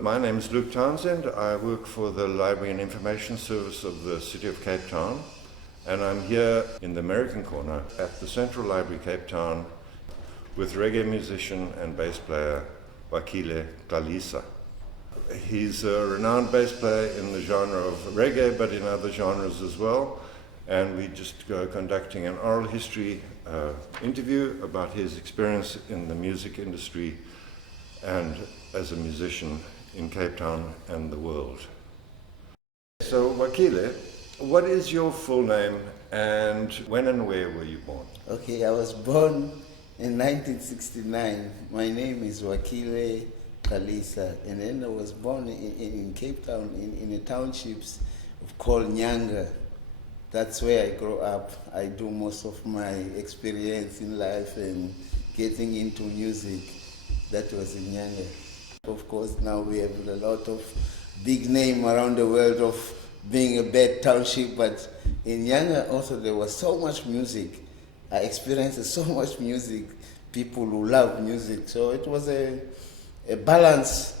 My name is Luke Townsend. I work for the Library and Information Service of the City of Cape Town, and I'm here in the American corner at the Central Library, Cape Town, with reggae musician and bass player Wakhile Xhalisa. He's a renowned bass player in the genre of reggae, but in other genres as well, and we just conducting an oral history interview about his experience in the music industry and as a musician in Cape Town and the world. So Wakhile, what is your full name and when and where were you born? Okay, I was born in 1969. My name is Wakhile Xhalisa, and then I was born in Cape Town in a township called Nyanga. That's where I grew up. I do most of my experience in life and getting into music. That was in Nyanga. Of course, now we have a lot of big name around the world of being a bad township, but in Nyanga also there was so much music. I experienced so much music, people who love music. So it was a balanced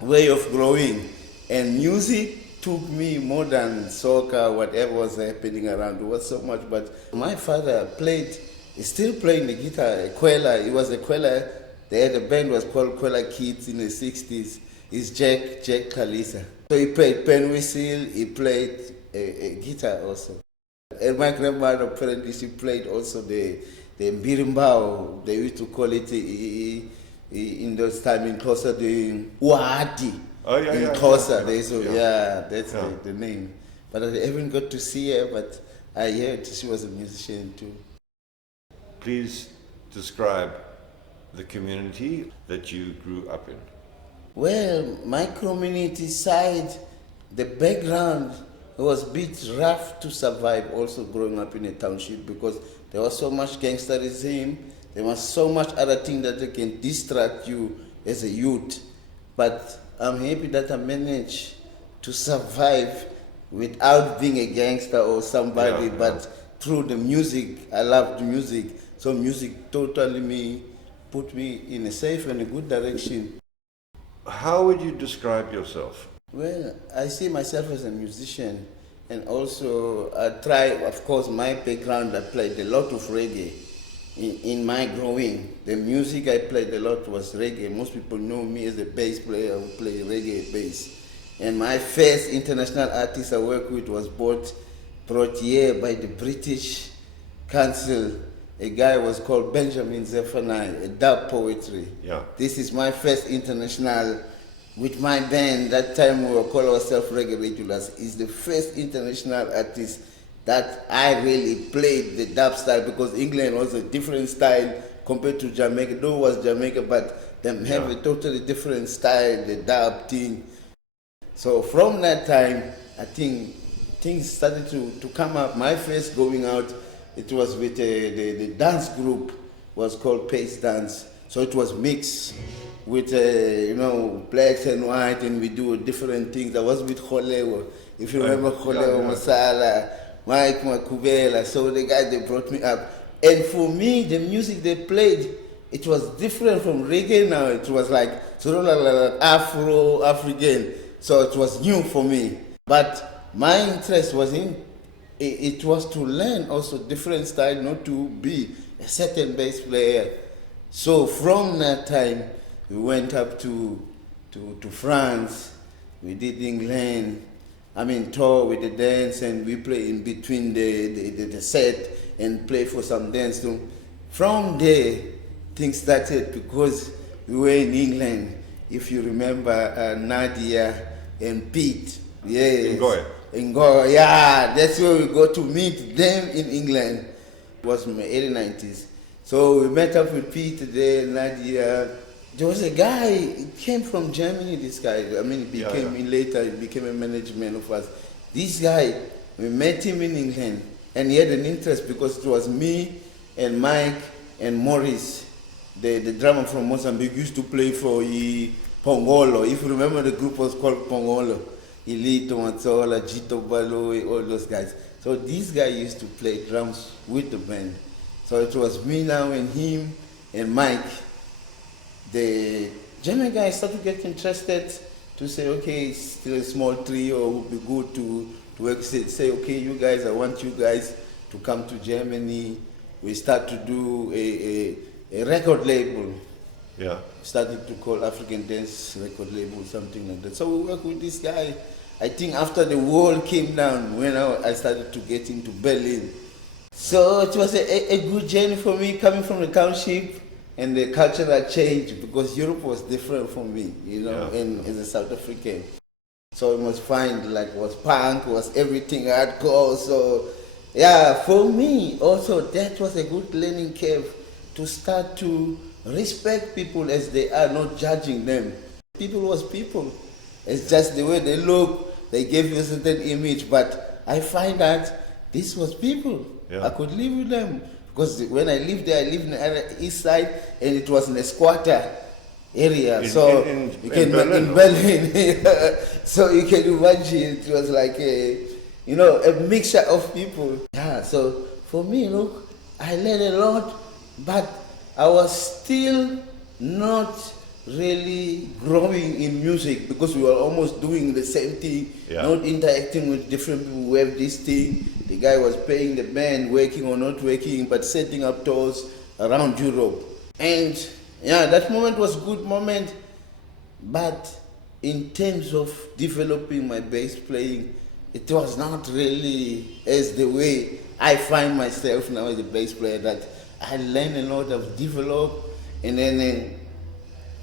way of growing. And music took me more than soccer, whatever was happening around. It was so much, but my father he's still playing the guitar, a Kwela. He was a Kwela. They had a band was called Kwela Kids in the 60s. It's Jack Xhalisa. So he played pen whistle, he played a guitar also. And my grandmother apparently she played also the mbirimbao. They used to call it in those time in Xhosa the Uhati. Oh yeah, in Xhosa. That's the name. But I haven't got to see her, but I heard she was a musician too. Please describe the community that you grew up in. Well, my community side, the background was a bit rough to survive also growing up in a township because there was so much gangsterism, there was so much other things that can distract you as a youth. But I'm happy that I managed to survive without being a gangster or somebody, but through the music. I loved music, so music totally put me in a safe and a good direction. How would you describe yourself? Well, I see myself as a musician, and also I try, of course, my background, I played a lot of reggae. In my growing, the music I played a lot was reggae. Most people know me as a bass player who play reggae bass. And my first international artist I worked with was brought here by the British Council. A guy was called Benson, Zephaniah, a dub poetry. Yeah. This is my first international with my band. That time we were called ourselves Reggae Regulars. Is the first international artist that I really played the dub style because England was a different style compared to Jamaica. Though it was Jamaica, but them have a totally different style, the dub thing. So from that time, I think things started to come up. My first going out, it was with the dance group was called Pace Dance. So it was mixed with blacks and white, and we do different things. I was with Kholewa, if you remember Kholewa Masala, Mike Makwerhu. So the guys they brought me up, and for me the music they played, it was different from reggae. Now it was like African. So it was new for me. But my interest was it was to learn also different style, not to be a certain bass player. So from that time, we went up to France. We did England. Tour with the dance, and we play in between the set and play for some dance too. From there, things started because we were in England. If you remember Nadia and Pete, yes. Ngoy, that's where we go to meet them in England. It was in the early 90s. So we met up with Pete there, Nadia. There was a guy, he came from Germany, this guy. Later, he became a management of us. This guy, we met him in England, and he had an interest because it was me and Mike and Maurice, the drummer from Mozambique, used to play for Pongolo. If you remember, the group was called Pongolo. Ilito Matsola, Jito Balo, all those guys. So this guy used to play drums with the band. So it was me now and him and Mike. Jamaican, I started to get interested to say, okay, it's still a small trio, would be good to work. Say, okay, you guys, I want you guys to come to Germany. We start to do a record label. Yeah. Started to call African Dance Record Label, something like that. So we work with this guy. I think after the wall came down, when I started to get into Berlin. So it was a good journey for me coming from the township, and the cultural change because Europe was different for me, you know, Yeah. and as a South African. So it was fine, like was punk, was everything hardcore. So yeah, for me also that was a good learning curve to start to respect people as they are, not judging them. People was people. It's just the way they look, they gave you a certain image, but I find that this was people. Yeah. I could live with them. Because when I lived there, I lived in the east side, and it was in a squatter area. In Berlin. Berlin. So you can imagine it was like a mixture of people. Yeah. So for me, look, I learned a lot, but I was still not really growing in music because we were almost doing the same thing, Yeah. not interacting with different people who have this thing. The guy was paying the band, working or not working, but setting up tours around Europe. And yeah, that moment was a good moment, but in terms of developing my bass playing, it was not really as the way I find myself now as a bass player, that I learned a lot, I've developed, and then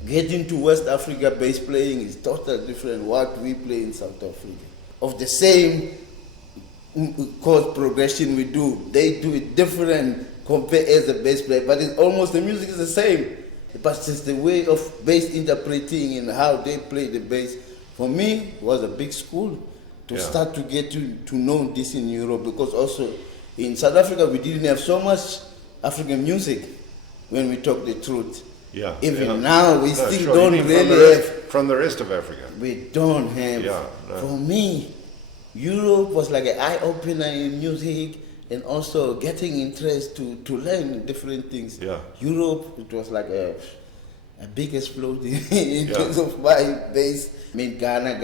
getting to West Africa bass playing is totally different what we play in South Africa. Of the same chord progression we do, they do it different compared as a bass player, but it's almost, the music is the same. But it's the way of bass interpreting and how they play the bass. For me, it was a big school to start to get to know this in Europe, because also in South Africa we didn't have so much African music, when we talk the truth. Yeah. Even now, we No, still sure. don't You mean really have. from the rest of Africa. We don't have. Yeah, no. For me, Europe was like an eye-opener in music, and also getting interest to learn different things. Yeah. Europe, it was like a big explosion in terms of my bass. I mean, Ghana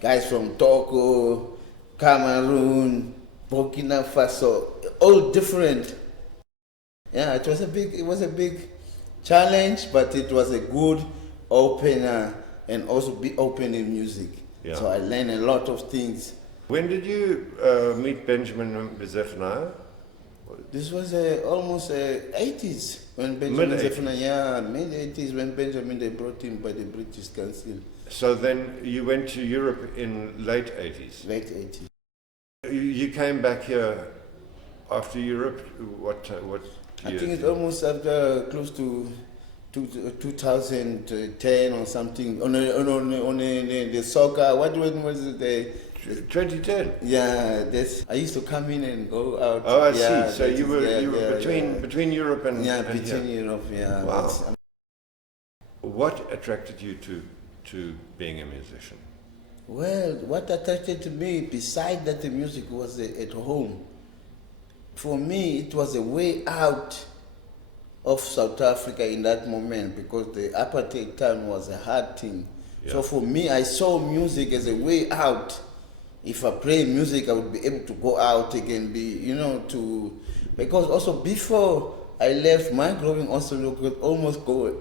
guys from Togo, Cameroon, Burkina Faso, all different. Yeah, it was a big challenge, but it was a good opener, and also be open in music. Yeah. So I learned a lot of things. When did you meet Benjamin and Zephaniah? This was almost 80s when Benjamin Mid-80s. Zephaniah, mid-80s when Benjamin, they brought him by the British Council. So then you went to Europe in late 80s. Late 80s. You came back here after Europe. What I year? think it's almost after close to 2010 or something on the soccer. When was it? 2010. Yeah, I used to come in and go out. Oh, I Yeah, see. So you were yeah. between Europe and between here. Europe. Yeah. Wow. What attracted you to being a musician? Well, what attracted to me, besides that the music was at home, for me it was a way out of South Africa in that moment, because the apartheid time was a hard thing. Yeah. So for me, I saw music as a way out. If I play music, I would be able to go out again, because also before I left, my growing also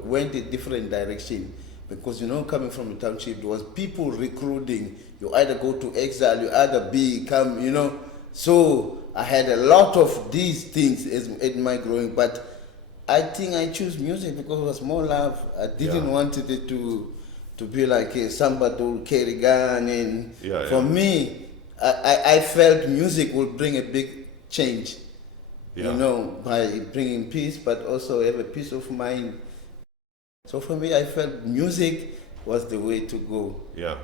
went a different direction. Because, coming from the township, there was people recruiting. You either go to exile, you either become, So I had a lot of these things in my growing, but I think I choose music because it was more love. I didn't want it to be like somebody will carry gun, and for me, I felt music would bring a big change, by bringing peace, but also have a peace of mind. So for me, I felt music was the way to go. Yeah.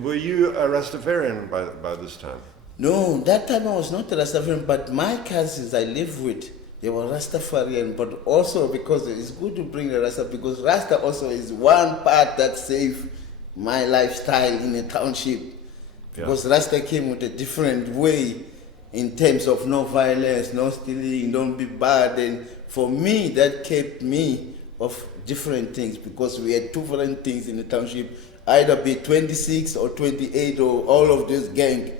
Were you a Rastafarian by this time? No, that time I was not a Rastafarian, but my cousins I lived with, they were Rastafarian, but also because it's good to bring the Rasta, because Rasta also is one part that saved my lifestyle in the township. Because Rasta came with a different way in terms of no violence, no stealing, don't be bad. And for me, that kept me of different things because we had different things in the township, either be 26 or 28 or all of this gang.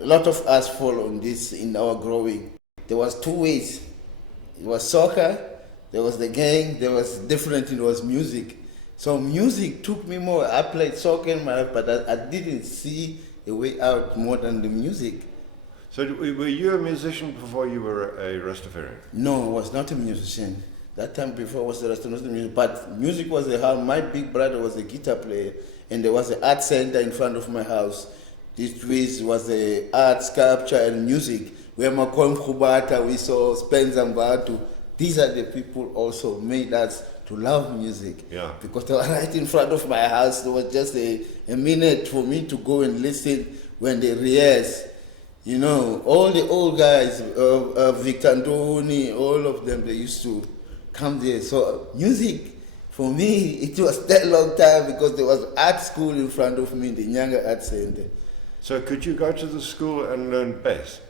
A lot of us fall on this in our growing. There was two ways. It was soccer, there was the gang, there was different, it was music. So music took me more. I played soccer in my life, but I didn't see a way out more than the music. So were you a musician before you were a Rastafarian? No, I was not a musician. That time before I was the rest of the music, but music was the house. My big brother was a guitar player, and there was an art center in front of my house. This was the art, sculpture, and music. Where Makwerhu, we saw Spencer Mbadu. These are the people also made us to love music. Yeah. Because they were right in front of my house. There was just a minute for me to go and listen when they rehearse. You know, all the old guys, Victor Antoni, all of them, they used to come there. So music, for me, it was that long time because there was art school in front of me, the Nyanga Art Center. So could you go to the school and learn bass?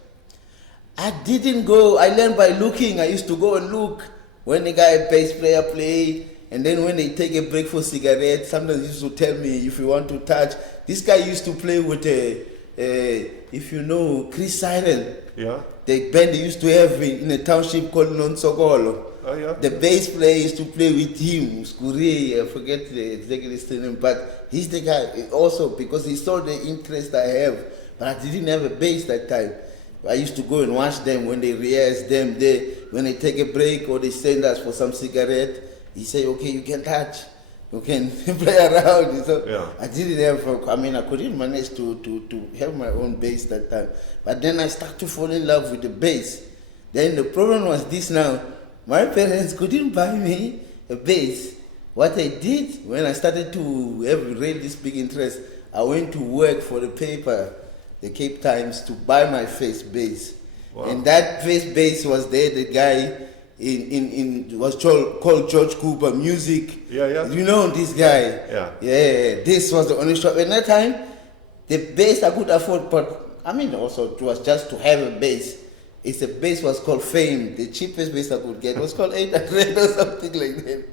I didn't go. I learned by looking. I used to go and look when the guy bass player play, and then when they take a break for cigarette, sometimes he used to tell me if you want to touch. This guy used to play with if you know Chris Siren. Yeah. The band they used to have in a township called Nonsogolo. Oh yeah. The bass player used to play with him, Skuri, I forget the exact name, but he's the guy also because he saw the interest I have, but I didn't have a bass that time. I used to go and watch them when they rehearse them. When they take a break or they send us for some cigarette, he say, okay, you can touch, you can play around. So yeah. I didn't have, I couldn't manage to have my own bass that time. But then I started to fall in love with the bass. Then the problem was this now, my parents couldn't buy me a bass. What I did, when I started to have really this big interest, I went to work for the paper, the Cape Times, to buy my first bass. Wow. And that first bass was there, the guy was called George Cooper Music. Yeah, yeah. You know this guy? Yeah. Yeah, this was the only shop. At that time, the bass I could afford, but also it was just to have a bass. It's a bass was called Fame. The cheapest bass I could get was called 800 or something like that.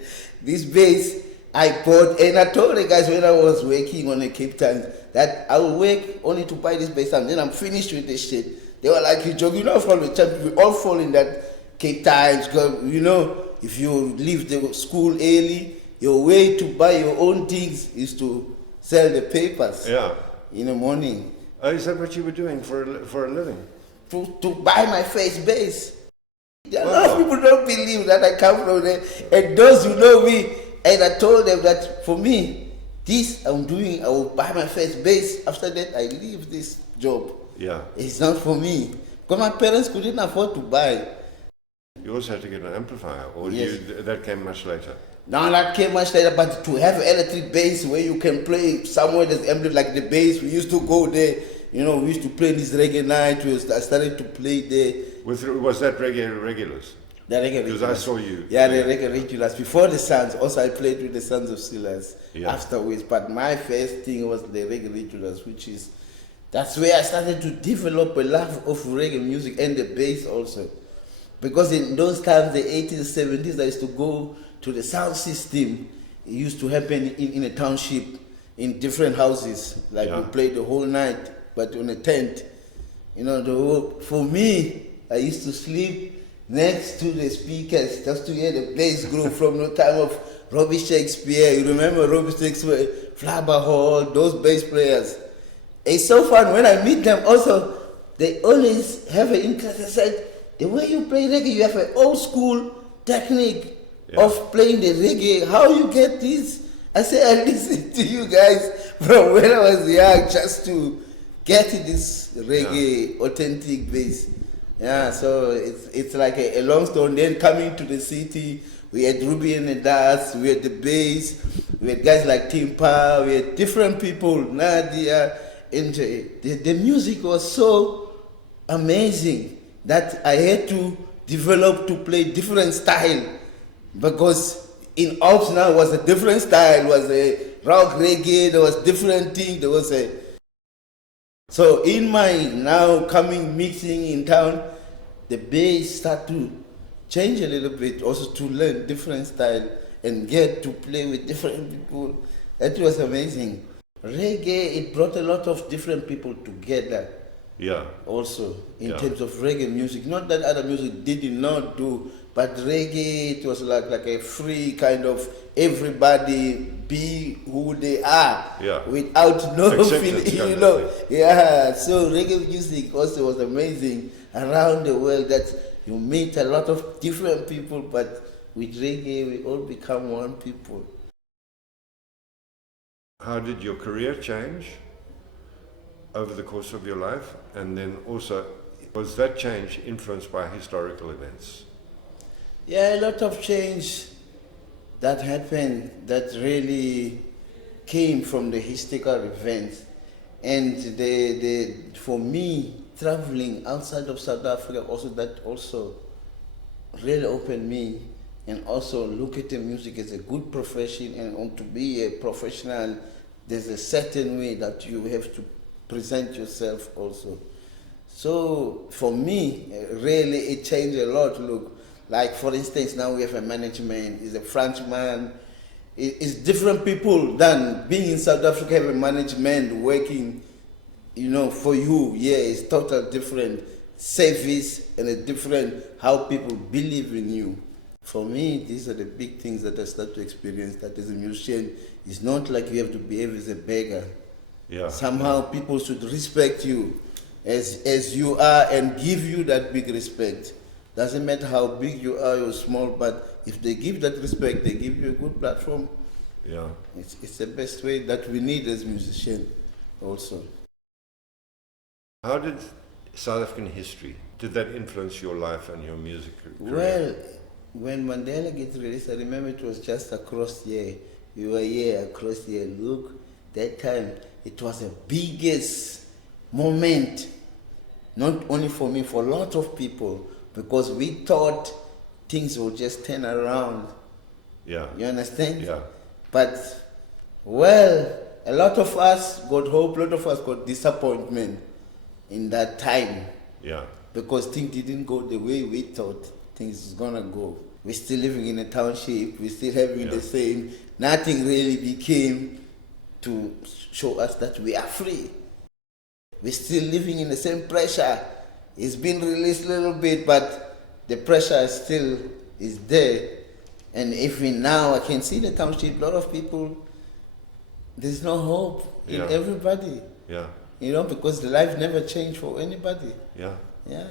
This bass I bought, and I told the guys when I was working on the Cape Town that I will work only to buy this bass and then I'm finished with this shit. They were like, you joke, from the champion, we all fall in that Cape Times, because, if you leave the school early, your way to buy your own things is to sell the papers. Yeah. In the morning. Oh, is that what you were doing for a living? To buy my first bass. A lot of people don't believe that I come from there. And those who know me, and I told them that for me, this I'm doing, I will buy my first bass. After that, I leave this job. Yeah. It's not for me. Because my parents couldn't afford to buy. You also had to get an amplifier, or Yes. that came much later? Now that came much later, but to have electric bass where you can play somewhere that's empty, like the bass, we used to go there. We used to play this reggae night. I started to play there. Was that reggae regulars? The reggae Because regulars. I saw you. Yeah, the reggae regulars. Before the Sons, also I played with the Sons of Silas afterwards. But my first thing was the reggae regulars, that's where I started to develop a love of reggae music and the bass also. Because in those times, the 80s, 70s, I used to go to the sound system. It used to happen in a township, in different houses. Like we played the whole night, but on a tent. For me, I used to sleep next to the speakers just to hear the bass group from the time of Robbie Shakespeare. You remember Robbie Shakespeare, Flabber Hall, those bass players. It's so fun when I meet them also. They always have an interest. I said, the way you play reggae, you have an old school technique of playing the reggae. How you get this? I say, I listen to you guys from when I was young just to get this reggae authentic bass. Yeah, so it's like a long story. Then coming to the city, we had Ruby and the Dust, we had the bass, we had guys like Timpa, we had different people, Nadia, and the music was so amazing that I had to develop to play different style, because in Alps now was a different style, was a rock reggae, there was different thing, so in my now coming mixing in town, the bass start to change a little bit, also to learn different style. and get to play with different people. That was amazing. Reggae, it brought a lot of different people together. Yeah. Also, in terms of reggae music. Not that other music did not do, but reggae, it was like a free kind of everybody be who they are. Yeah. Without no Acceptance, feeling, you know. Yeah. So reggae music also was amazing around the world, that you meet a lot of different people, but with reggae we all become one people. How did your career change over the course of your life? And then also, was that change influenced by historical events? Yeah, a lot of change that happened that really came from the historical events. And for me, traveling outside of South Africa, also that also really opened me, and also look at the music as a good profession, and to be a professional, there's a certain way that you have to present yourself also. So for me, really it changed a lot. Look, like for instance, now we have a management, is a Frenchman, it's different people than being in South Africa, have a management working, you know, for you. Yeah, it's total different service and a different how people believe in you. For me, these are the big things that I start to experience, that as a musician, it's not like you have to behave as a beggar. Yeah. Somehow people should respect you as you are and give you that big respect. Doesn't matter how big you are or small, but if they give that respect, they give you a good platform. Yeah. It's the best way that we need as musicians also. How did South African history, did that influence your life and your music career? Well, when Mandela gets released, I remember it was just across here. We were here across here. Look, that time it was the biggest moment, not only for me, for a lot of people, because we thought things would just turn around. Yeah. You understand? Yeah. But, well, a lot of us got hope, a lot of us got disappointment in that time. Yeah. Because things didn't go the way we thought things was gonna go. We're still living in a township, we're still having the same, nothing really became to show us that we are free. We're still living in the same pressure. It's been released a little bit, but the pressure still is there. And even now, I can see the township, a lot of people, there's no hope in everybody. Yeah. You know, because the life never changed for anybody. Yeah. Yeah,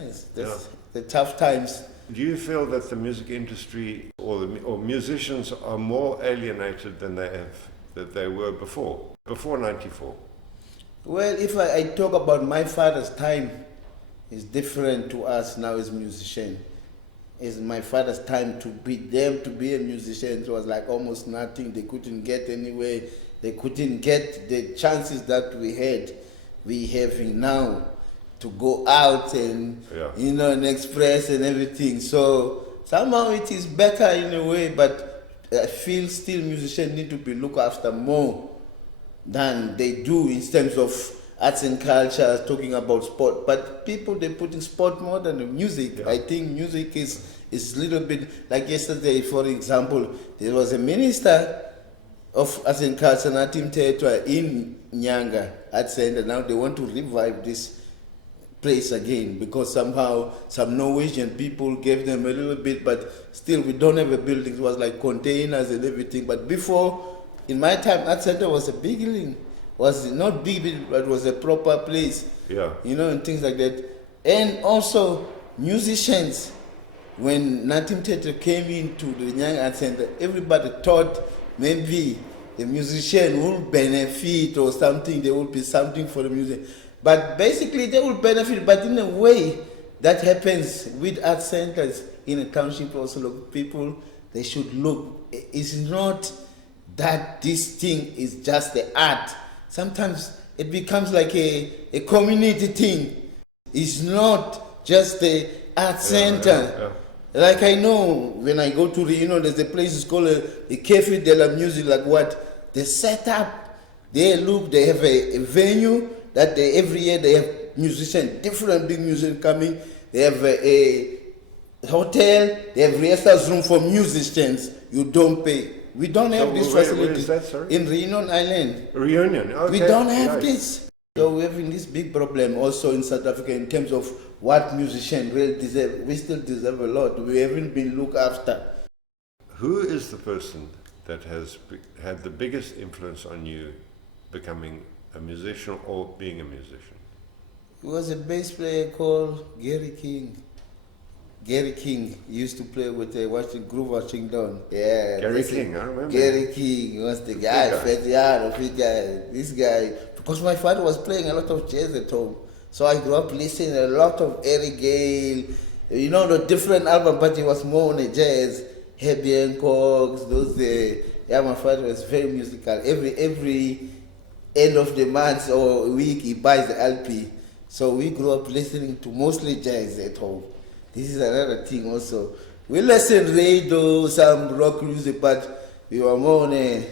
the tough times. Do you feel that the music industry or musicians are more alienated than they were before 94? Well, if I talk about my father's time, it's different to us now as musicians. It's my father's time to be a musician. It was like almost nothing. They couldn't get anywhere. They couldn't get the chances that we having now to go out and and express and everything. So somehow it is better in a way, but I feel still musicians need to be looked after more than they do in terms of arts and culture, talking about sport. But people, they put in sport more than the music. Yeah. I think music is a little bit, like yesterday, for example, there was a minister of arts and culture, Natim Theatre in Nyanga at Center. Now they want to revive this place again, because somehow some Norwegian people gave them a little bit, but still we don't have a building. It was like containers and everything. But before, in my time, Art Center was a big building. Was not big, but it was a proper place. Yeah. You know, and things like that. And also musicians, when Natim Theatre came into the Young Art Center, everybody thought maybe the musician will benefit or something, there will be something for the music. But basically they will benefit, but in a way that happens with art centers in a township also. Look, people, they should look. It's not that this thing is just the art. Sometimes it becomes like a community thing. It's not just the art center. Like I know when I go to there's a place it's called the Cafe de la Musique, like what? They set up, they have a venue that every year they have musicians, different big musicians coming. They have a hotel, they have rehearsal room for musicians. You don't pay. We don't have this where facility. is that, sorry? In Reunion Island. Reunion, okay. We don't have this. So we're having this big problem also in South Africa in terms of what musicians really deserve. We still deserve a lot. We haven't been looked after. Who is the person that has had the biggest influence on you becoming a musician or being a musician? It was a bass player called Gary King. Gary King used to play with Groove Washington. Yeah. Gary King, I remember. Gary King was the guy, this guy. Because my father was playing a lot of jazz at home. So I grew up listening a lot of Reggae, you know, the different albums, but it was more on the jazz. Herbie Hancock, my father was very musical. Every end of the month or week, he buys the LP. So we grew up listening to mostly jazz at home. This is another thing also. We listen radio, some rock music, but we were more on a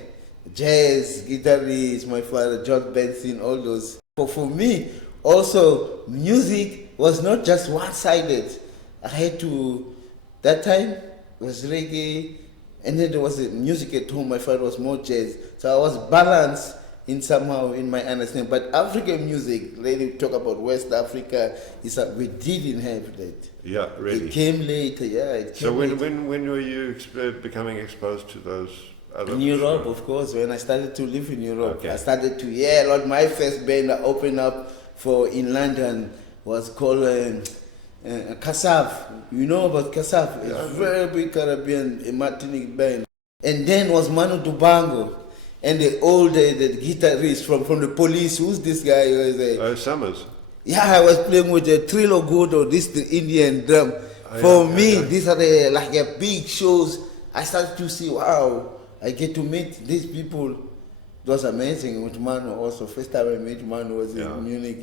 jazz, guitarist, my father, John Benson, all those. For me, also, music was not just one-sided. I had to, that time, it was reggae, and then there was music at home. My father was more jazz. So I was balanced in somehow in my understanding. But African music, really talk about West Africa, we didn't have that. Yeah, really. It came later, yeah. So when were you becoming exposed to those other... In Europe, of course, when I started to live in Europe. Okay. I started to, Lord, my first band I opened up for in London was called Kassav. You know about Kassav? It's a very big Caribbean Martinique band. And then was Manu Dubango. And the guitarist from the Police, who's this guy? Summers. Yeah, I was playing with the Trilo Godo, the Indian drum. These are the big shows. I started to see, wow, I get to meet these people. It was amazing with Manu also. First time I met Manu was in Munich,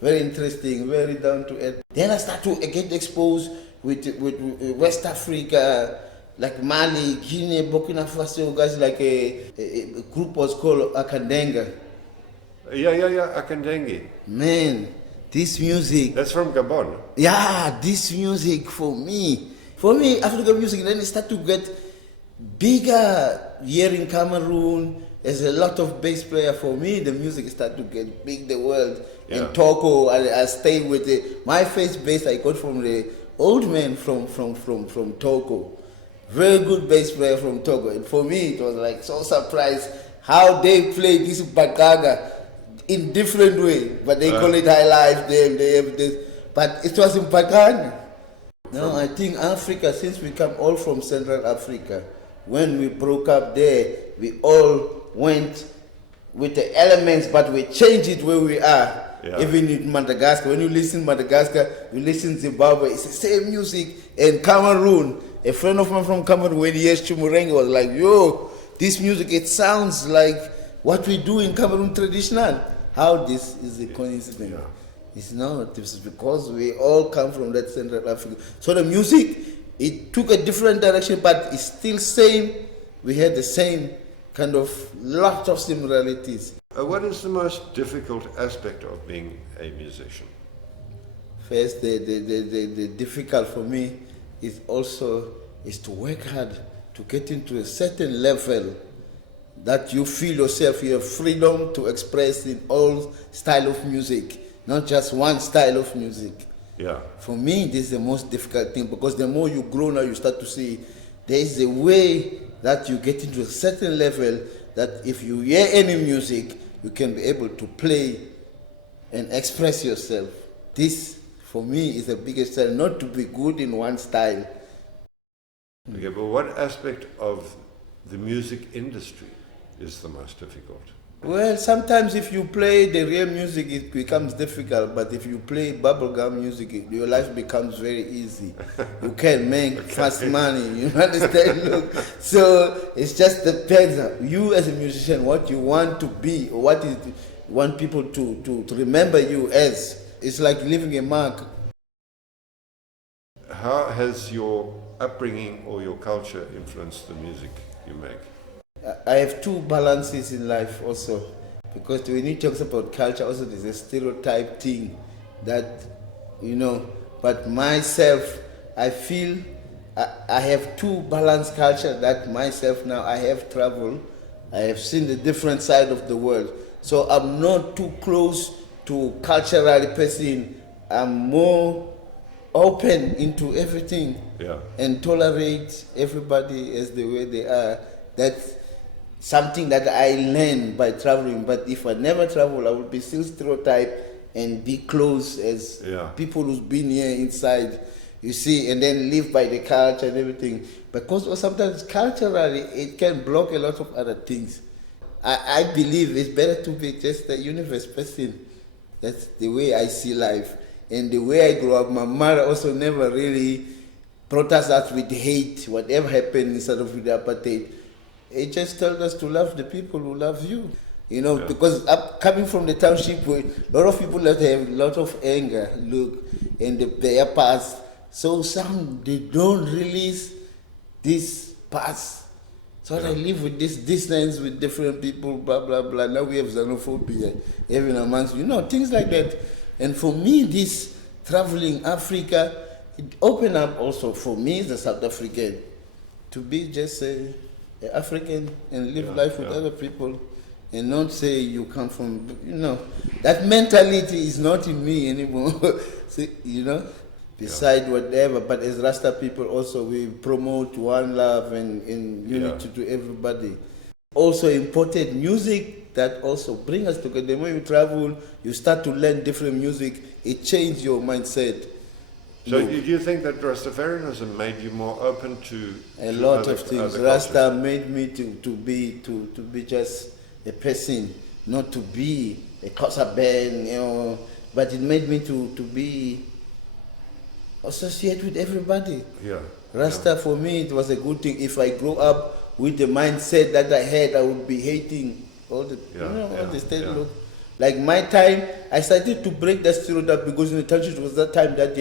Very interesting, very down to earth. Then I started to get exposed with West Africa, like Mali, Guinea, Burkina Faso, guys like a group was called Akandenga. Akandengi. Man, this music. That's from Gabon. Yeah, this music for me, African music, then it started to get bigger here in Cameroon. There's a lot of bass player. For me, the music started to get big, the world. In Togo, I stayed with my first bass I got from the old man from Togo. Very good bass player from Togo. And for me, it was like so surprised how they play this bagaga in different way. But they call it high life, they have this. But it was in Bagana. No, I think Africa, since we come all from Central Africa, when we broke up there, we all went with the elements, but we changed it where we are. Yeah. Even in Madagascar, when you listen Madagascar, you listen Zimbabwe, it's the same music. And Cameroon, a friend of mine from Cameroon, when he hears Chumurenga, was like, yo, this music, it sounds like what we do in Cameroon traditional. How this is a coincidence? Yeah. It's not. It's because we all come from that Central Africa. So the music, it took a different direction, but it's still same. We had the same kind of lot of similarities. What is the most difficult aspect of being a musician? First, the difficult for me is to work hard to get into a certain level that you feel yourself, you have freedom to express in all style of music, not just one style of music. Yeah. For me, this is the most difficult thing, because the more you grow now, you start to see there is a way that you get into a certain level that if you hear any music, you can be able to play and express yourself. This, for me, is the biggest challenge, not to be good in one style. Okay, but what aspect of the music industry is the most difficult? Well, sometimes if you play the real music, it becomes difficult. But if you play bubblegum music, your life becomes very easy. You can make fast money, you understand? Look, so it just depends on you as a musician, what you want to be, or what you want people to remember you as. It's like leaving a mark. How has your upbringing or your culture influenced the music you make? I have two balances in life also, because when you talk about culture, also there's a stereotype thing that, but myself, I feel I have two balanced culture that myself now I have traveled. I have seen the different side of the world. So I'm not too close to cultural person. I'm more open into everything and tolerate everybody as the way they are. That's something that I learned by traveling. But if I never travel, I would be still stereotyped and be close as people who's been here inside, you see, and then live by the culture and everything. Because sometimes culturally, it can block a lot of other things. I believe it's better to be just a universe person. That's the way I see life. And the way I grew up, my mother also never really brought us out with hate, whatever happened instead of with apartheid. It just told us to love the people who love you. You know, because coming from the township, where a lot of people that have a lot of anger, look, in their past. So some, they don't release this past. So I live with this distance with different people, blah, blah, blah. Now we have xenophobia, even amongst, things like that. And for me, this traveling Africa, it opened up also for me as a South African to be just a African and live life with other people and not say you come from, that mentality is not in me anymore. Beside whatever, but as Rasta people also, we promote one love and unity to everybody. Also imported music that also bring us together. When you travel, you start to learn different music, it changes your mindset. So do you think that Rastafarianism made you more open to a lot of things? Rasta made me to be just a person, not to be a Kosaben, but it made me to be associate with everybody. Rasta for me, it was a good thing. If I grow up with the mindset that I had, I would be hating all the all the state look. Like my time, I started to break that stereotype because in the township it was that time that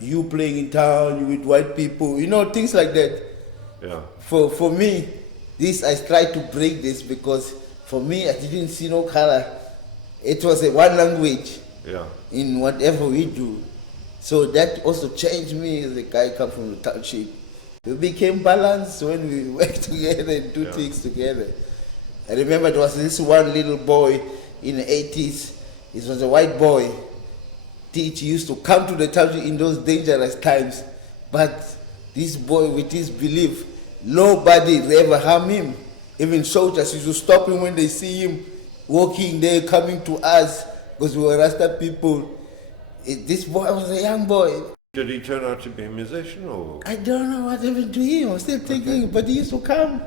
you playing in town, you with white people, things like that. For me, I tried to break this because for me I didn't see no color. It was a one language in whatever we do. So that also changed me as a guy come from the township. We became balanced when we worked together and do things together. I remember there was this one little boy in the 80s. It was a white boy. He used to come to the township in those dangerous times. But this boy with his belief, nobody ever harm him. Even soldiers used to stop him when they see him walking there, coming to us, because we were Rasta people. This boy was a young boy. Did he turn out to be a musician or? I don't know what happened to him. I'm still thinking, but he used to come,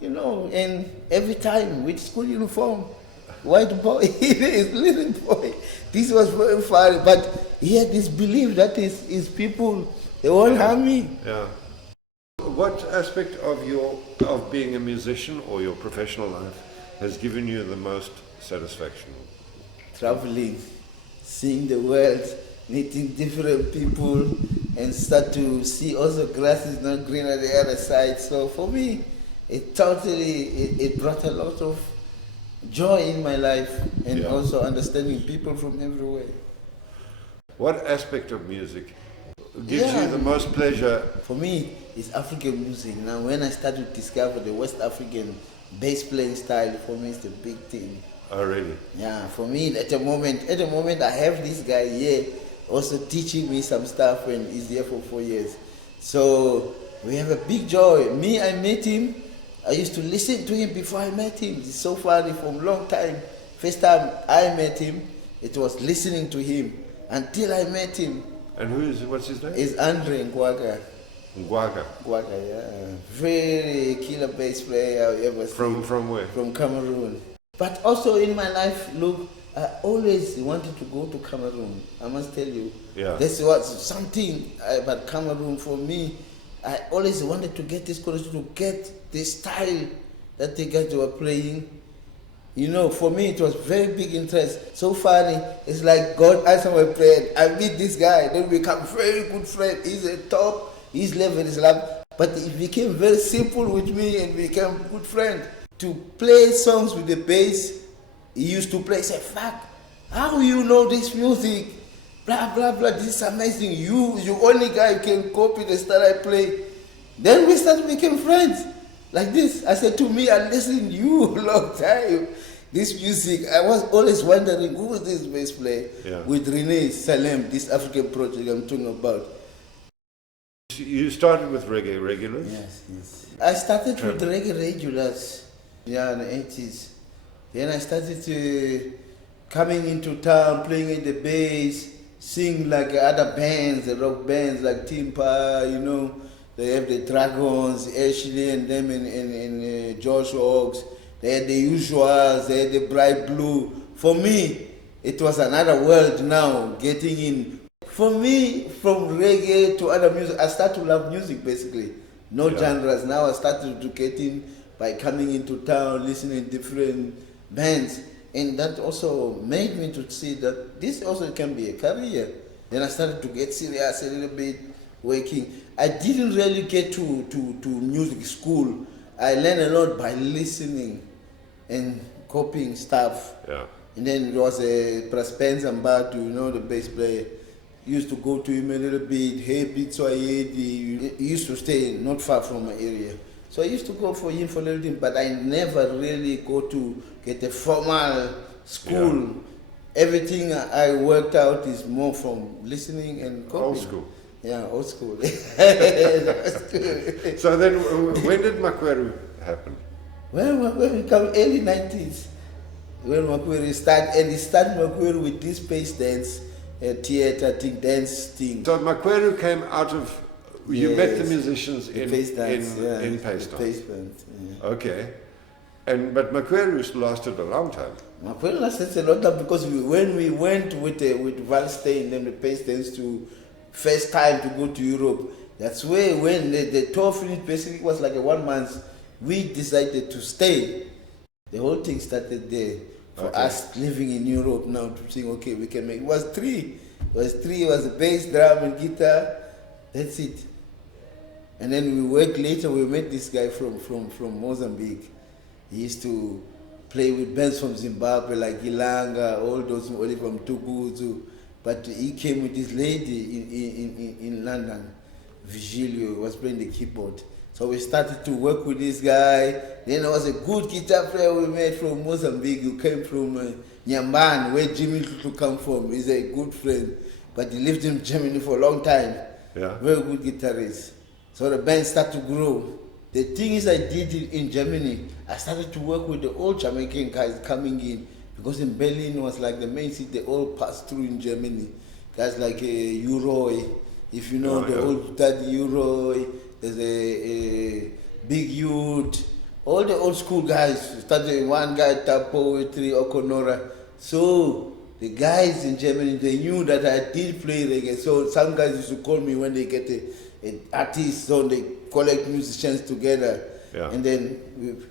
and every time with school uniform, white boy, his little boy. This was very funny, but he had this belief that his people, they won't harm me. What aspect of being a musician or your professional life has given you the most satisfaction? Traveling. Seeing the world, meeting different people, and start to see also grass is not green at the other side. So for me, it brought a lot of joy in my life and also understanding people from everywhere. What aspect of music gives you the most pleasure? For me, it's African music. Now when I started to discover the West African bass playing style, for me it's the big thing. Oh, really? Yeah, for me, at the moment, I have this guy here also teaching me some stuff, and he's here for 4 years. So we have a big joy. I met him. I used to listen to him before I met him. It's so funny, from a long time. First time I met him, it was listening to him until I met him. And what's his name? It's Andre Ngwaga. Ngwaga, yeah. Very killer bass player I've ever seen. From where? From Cameroon. But also in my life, look, I always wanted to go to Cameroon. I must tell you. This was something about Cameroon for me. I always wanted to get this college, to get this style that they guys were playing. For me it was very big interest. So funny, it's like God answered my prayer. I meet this guy, then we become very good friends. He's a top, his level is love. But it became very simple with me and we became good friends. To play songs with the bass, he used to play, say, fuck, how you know this music? Blah, blah, blah, this is amazing. You only guy can copy the style I play. Then we started became friends. Like this. I said, to me, I listened to you a long time. This music, I was always wondering who was this bass player with Rene Salem, this African project I'm talking about. You started with reggae regulars? Yes. I started with reggae regulars, in the 80s. Then I started coming into town, playing in the bass, sing like other bands, the rock bands like Timpa, you know. They have the Dragons, Ashley and them and George Hawks. They had the Usuals, they had the Bright Blue. For me, it was another world now, getting in. For me, from reggae to other music, I started to love music basically. No genres. Now I started to get in by coming into town, listening to different bands. And that also made me to see that this also can be a career. Then I started to get serious a little bit, working. I didn't really get to music school. I learned a lot by listening and copying stuff. Yeah. And then there was a Spencer Mbadu, you know, the bass player. Used to go to him a little bit. Hey, beat he used to stay not far from my area. So I used to go for him for a little bit, but I never really go to get a formal school. Yeah. Everything I worked out is more from listening and copying. Old school. Yeah, old school. So then, when did Makwerhu happen? Well, when we come early 90s, when Makwerhu started, and he started Makwerhu with this space dance, theater thing, dance thing. So Makwerhu came out of, you met the musicians in Pace dance. Pace Dance. Okay. But Makwerhu lasted a long time. Makwerhu lasted a long time because when we went with Valstein and the Pace Dance to first time to go to Europe, that's where when the tour finished, basically it was like a 1 month, we decided to stay. The whole thing started there. For us living in Europe now to think, okay, we can make it. Was three. It was a bass, drum, and guitar. That's it. And then we worked later. We met this guy from Mozambique. He used to play with bands from Zimbabwe like Nyanga, all those only from Tuguzu. But he came with this lady in London. Vigilio was playing the keyboard. So we started to work with this guy. Then there was a good guitar player we met from Mozambique who came from Nyamba, where Jimmy Tutu come from. He's a good friend. But he lived in Germany for a long time. Yeah. Very good guitarist. So the band started to grow. The thing is I did it in Germany, I started to work with the old Jamaican guys coming in. Because in Berlin was like the main city, they all passed through in Germany. Guys like Uroy, if you know old Daddy Uroy, there's a Big Youth, all the old school guys. Started one guy, Tap Poetry, Okonora. So the guys in Germany, they knew that I did play reggae. So some guys used to call me when they get an artist, so they collect musicians together. Yeah. And then,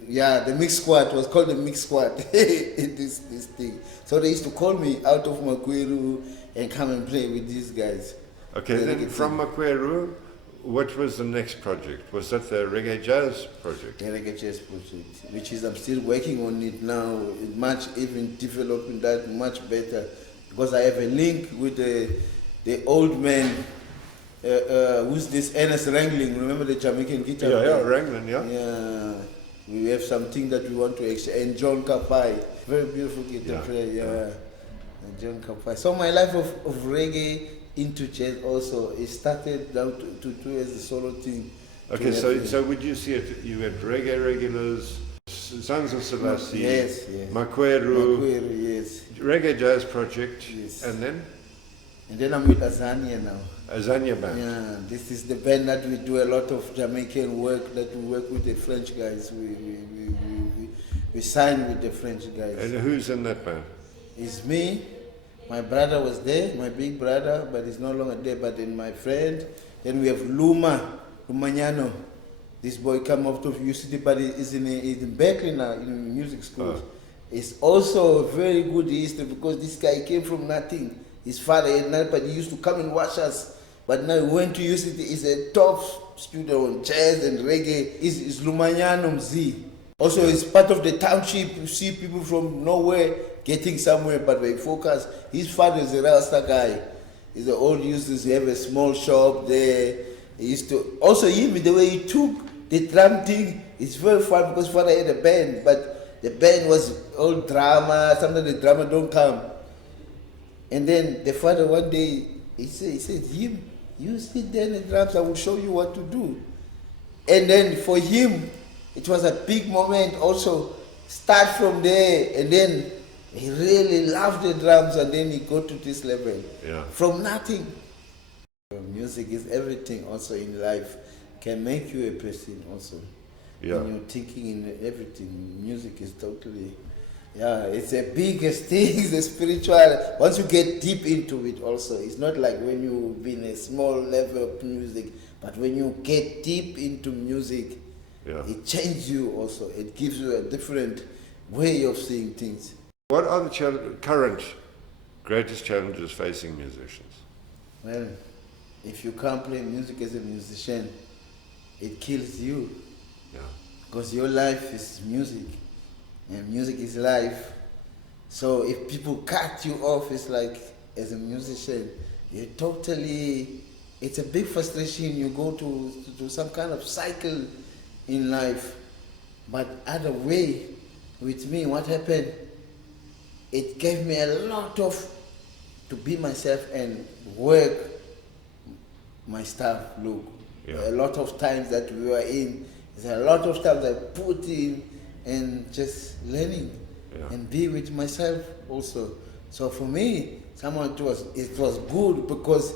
the mix squad was called the mix squad. this thing. So they used to call me out of Makwerhu and come and play with these guys. Okay, then from Makwerhu, what was the next project? Was that the Reggae Jazz project? The Reggae Jazz project, which is I'm still working on it now. Much even developing that much better because I have a link with the old man. Who's this Ernest Ranglin? Remember the Jamaican guitar player? Ranglin, yeah. Yeah, we have something that we want to exchange. And John Kapai, very beautiful guitar player. And John Kapai. So my life of reggae into jazz also, it started down to do as a solo thing. Okay, so would you see it? You had reggae regulars, Sons of Selassie, yes. Makwerhu, yes. Reggae Jazz project, yes. And then I'm with Azania now. Azania band. Yeah, this is the band that we do a lot of Jamaican work, that we work with the French guys. We sign with the French guys. And who's in that band? It's me. My brother was there, my big brother, but he's no longer there, but then my friend. Then we have Lumanyana. This boy come out of UCD, but he's in Berkeley now, in music school. It's also very good history because this guy came from nothing. His father had nothing, but he used to come and watch us. But now he went to UCD, he's a top student on jazz and reggae. He's Lumanyana Z. Also, he's part of the Township. You see people from nowhere getting somewhere, but they focus. His father is a Rasta guy. He's an old used to have a small shop there. he used to, also him, the way he took the drum thing, it's very fun because father had a band, but the band was all drama, sometimes the drama don't come. And then the father one day, he said, him, you sit there in the drums, I will show you what to do. And then for him, it was a big moment also, start from there, and then he really loved the drums, and then he got to this level. Yeah. From nothing. Music is everything also in life, can make you a person also. Yeah. When you're thinking in everything, music is totally, yeah, it's the biggest thing, the spiritual, once you get deep into it also, it's not like when you've been a small level of music, but when you get deep into music, Yeah. it changes you also, it gives you a different way of seeing things. What are the current greatest challenges facing musicians? Well, if you can't play music as a musician, it kills you. Yeah. Because your life is music, and music is life. So if people cut you off, it's like, as a musician, you totally, it's a big frustration. You go to some kind of cycle in life. But other way, with me, what happened, it gave me a lot of, to be myself and work my stuff, look. Yeah. A lot of times that we were in, there's a lot of times I put in and just learning and be with myself also. So for me, someone it was good because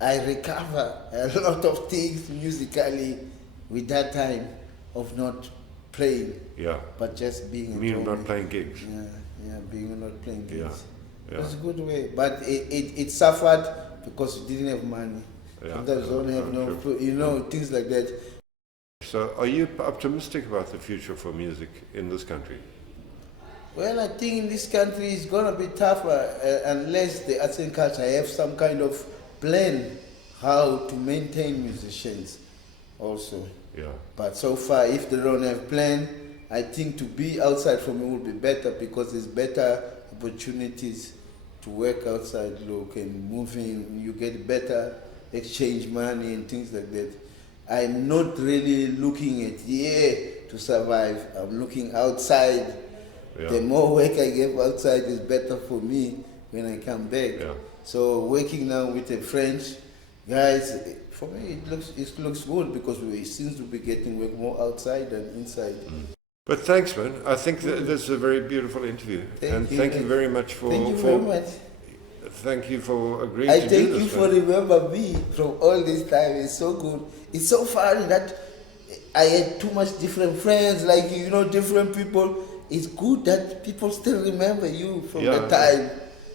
I recover a lot of things musically with that time of not playing, Yeah. but just being at Me home. not playing gigs. Yeah, being not playing gigs. Yeah. It was a good way, but it suffered because we didn't have money. Yeah. Sometimes don't have no, Sure. things like that. So are you optimistic about the future for music in this country? Well, I think in this country it's gonna be tougher unless the arts and culture have some kind of plan how to maintain musicians also. Yeah. But so far, if they don't have plan, I think to be outside for me will be better because there's better opportunities to work outside, look, and moving. You get better exchange money and things like that. I'm not really looking at to survive. I'm looking outside. Yeah. The more work I get outside is better for me when I come back. Yeah. So working now with the French guys, for me it looks good because we seem to be getting work more outside than inside. But thanks, man. I think this is a very beautiful interview. Thank you very much for. Thank you very much. Thank you for agreeing I to do thank this. you for remember me from all this time. It's so good. It's so funny that I had too much different friends, like different people. It's good that people still remember you from that time.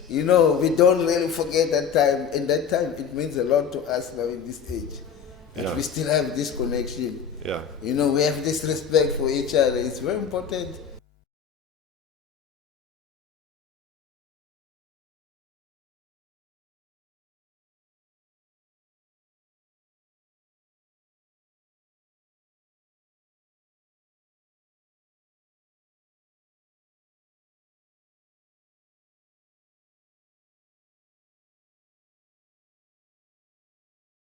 We don't really forget that time, and that time it means a lot to us now in this age. That we still have this connection. Yeah. We have this respect for each other. It's very important.